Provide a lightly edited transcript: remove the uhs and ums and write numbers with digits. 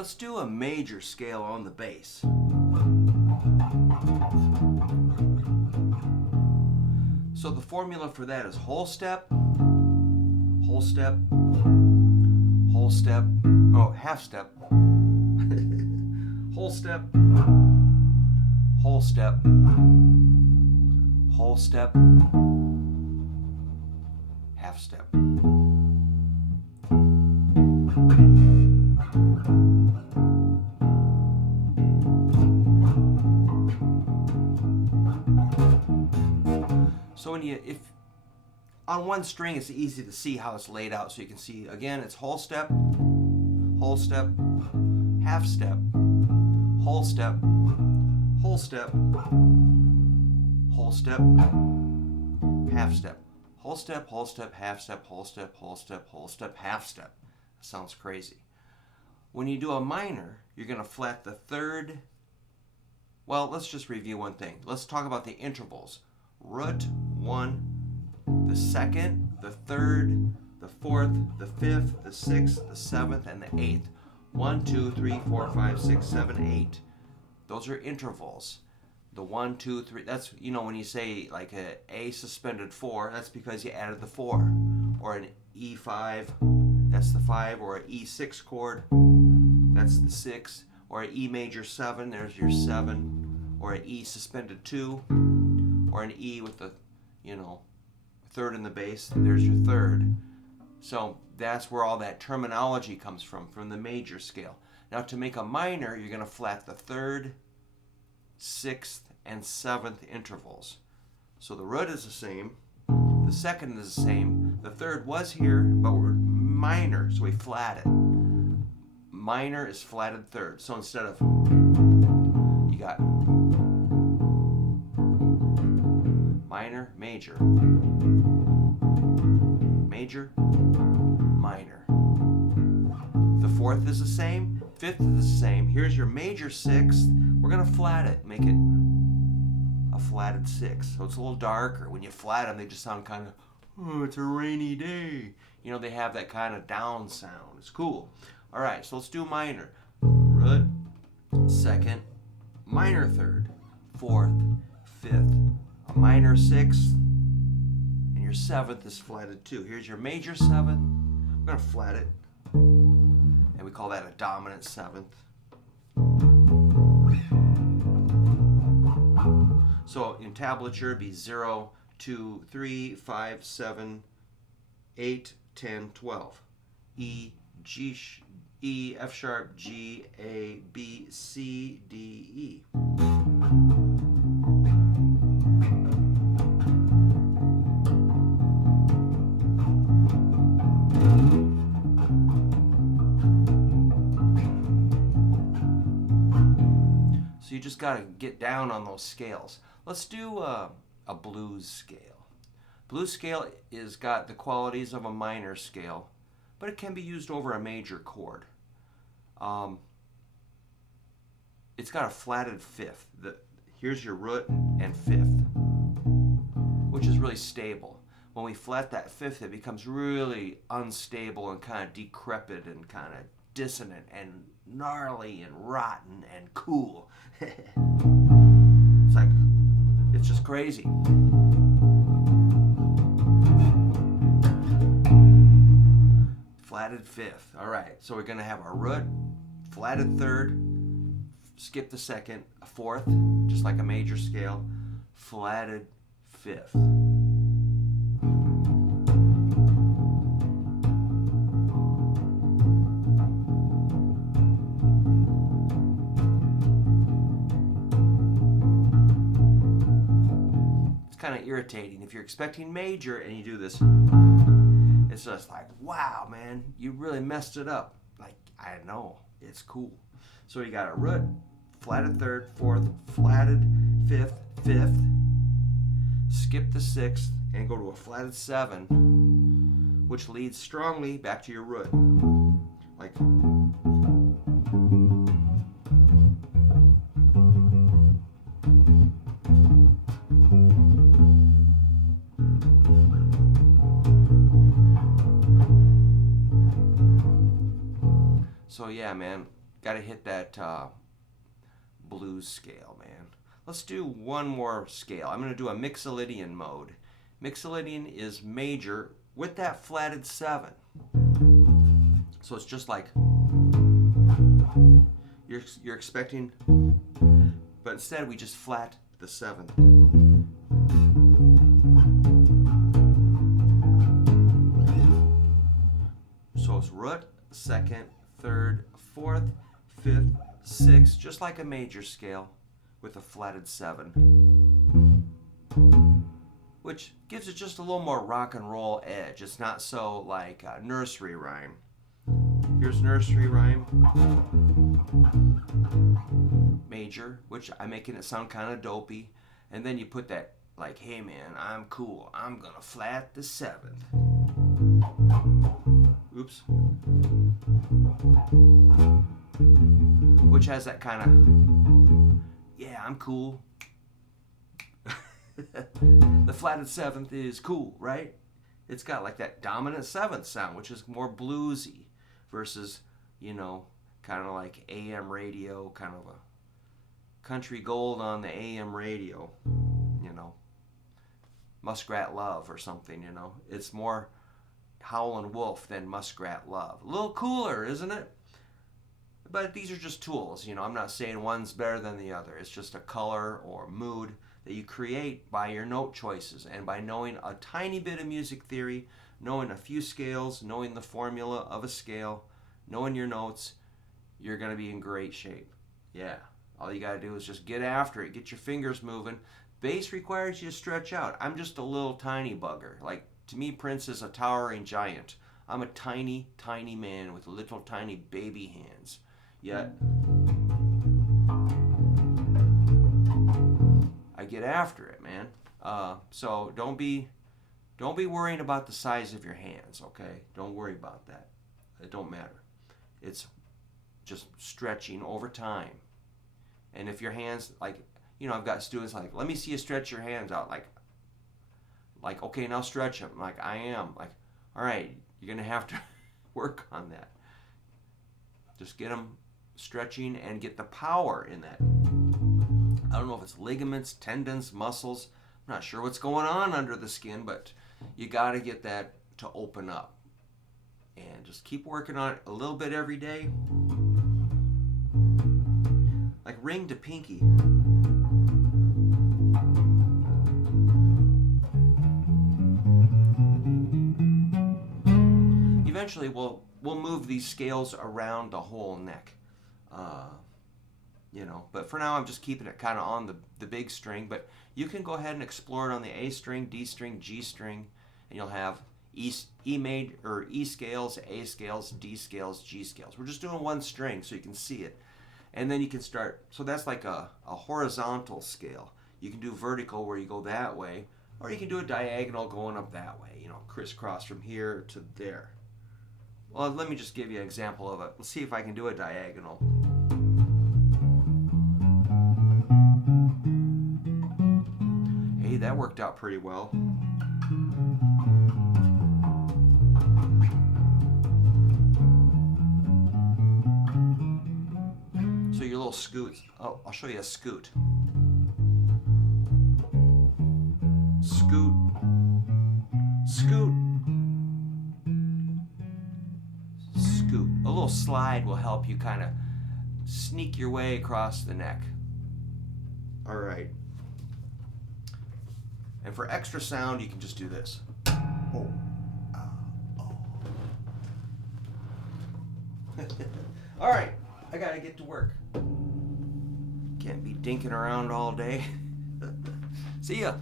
Let's do a major scale on the bass. So the formula for that is whole step, whole step, whole step, oh, half step, whole step, whole step, whole step, half step. So if on one string, it's easy to see how it's laid out. So you can see, again, it's whole step, half step, whole step, whole step, whole step, half step, whole step, whole step, half step, whole step, whole step, whole step, half step. That sounds crazy. When you do a minor, you're going to flat the third. Well, let's just review one thing. Let's talk about the intervals. Root 1, the second, the third, the fourth, the fifth, the sixth, the seventh, and the eighth. 1, 2, 3, 4, 5, 6, 7, 8. Those are intervals. The 1, 2, 3, that's, when you say like A suspended 4, that's because you added the 4. Or an E5, that's the 5. Or an E6 chord, that's the 6. Or an E major 7, there's your 7. Or an E suspended 2. Or an E with the, third in the bass, there's your third. So that's where all that terminology comes from the major scale. Now to make a minor, you're going to flat the third, sixth, and seventh intervals. So the root is the same, the second is the same, the third was here, but we're minor, so we flat it. Minor is flatted third. So instead of, you got minor, major, major, minor. The fourth is the same, fifth is the same. Here's your major sixth. We're going to flat it, make it a flatted sixth. So it's a little darker. When you flat them, they just sound kind of, oh, it's a rainy day. They have that kind of down sound. It's cool. All right, so let's do minor. Root, second, minor third, fourth, fifth, a minor sixth, and your seventh is flatted too. Here's your major seventh. We're going to flat it, and we call that a dominant seventh. So in tablature, it'd be 0, 2, 3, 5, 7, 8, 10, 12. E, G, E, F sharp, G, A, B, C, D, E. So you just got to get down on those scales. Let's do a blues scale. Blues scale is got the qualities of a minor scale, but it can be used over a major chord. It's got a flatted fifth. Here's your root and fifth, which is really stable. When we flat that fifth, it becomes really unstable and kind of decrepit and kind of dissonant and gnarly and rotten and cool. It's just crazy. Flatted fifth. All right, so we're going to have our root, flatted third, skip the second, a fourth, just like a major scale, flatted fifth. Kind of irritating. If you're expecting major and you do this, it's just like, wow, man, you really messed it up. Like, I know, it's cool. So you got a root, flatted third, fourth, flatted fifth, fifth, skip the sixth, and go to a flatted seven, which leads strongly back to your root. Like, so yeah, man, gotta hit that blues scale, man. Let's do one more scale. I'm gonna do a Mixolydian mode. Mixolydian is major with that flatted 7. So it's just like you're expecting, but instead we just flat the 7th. So it's root, 2nd, 3rd, 4th, 5th, 6th, just like a major scale with a flatted 7, which gives it just a little more rock and roll edge. It's not so like nursery rhyme. Here's nursery rhyme, major, which I'm making it sound kind of dopey, and then you put that like, hey man, I'm cool, I'm gonna flat the 7th. Oops. Which has that kind of, yeah, I'm cool. The flatted 7th is cool, right? It's got like that dominant 7th sound, which is more bluesy versus, you know, kind of like AM radio, kind of a country gold on the AM radio, you know, Muskrat Love or something, you know. It's more Howlin' Wolf than Muskrat Love. A little cooler, isn't it? But these are just tools, you know. I'm not saying one's better than the other. It's just a color or mood that you create by your note choices and by knowing a tiny bit of music theory, knowing a few scales, knowing the formula of a scale, knowing your notes, you're going to be in great shape. Yeah, all you got to do is just get after it, get your fingers moving. Bass requires you to stretch out. I'm just a little tiny bugger. Like, to me, Prince is a towering giant. I'm a tiny, tiny man with little tiny baby hands. Yet I get after it, man. So don't be worrying about the size of your hands, okay? Don't worry about that. It don't matter. It's just stretching over time. And if your hands, like, you know, I've got students like, let me see you stretch your hands out. Like, okay, now stretch them. Like, I am. Like, all right, you're going to have to work on that. Just get them stretching and get the power in that. I don't know if it's ligaments, tendons, muscles. I'm not sure what's going on under the skin, but you got to get that to open up. And just keep working on it a little bit every day. Like ring to pinky. Eventually we'll move these scales around the whole neck. You know, but for now I'm just keeping it kind of on the big string, but you can go ahead and explore it on the A string, D string, G string, and you'll have E scales, A scales, D scales, G scales. We're just doing one string so you can see it. And then you can start, so that's like a horizontal scale. You can do vertical where you go that way, or you can do a diagonal going up that way, you know, crisscross from here to there. Well, let me just give you an example of it. Let's see if I can do a diagonal. Hey, that worked out pretty well. So your little scoots. Oh, I'll show you a scoot. Scoot. Scoot. Scoot. A little slide will help you kind of sneak your way across the neck. All right. And for extra sound, you can just do this. Oh. Oh. All right. I got to get to work. Can't be dinking around all day. See ya.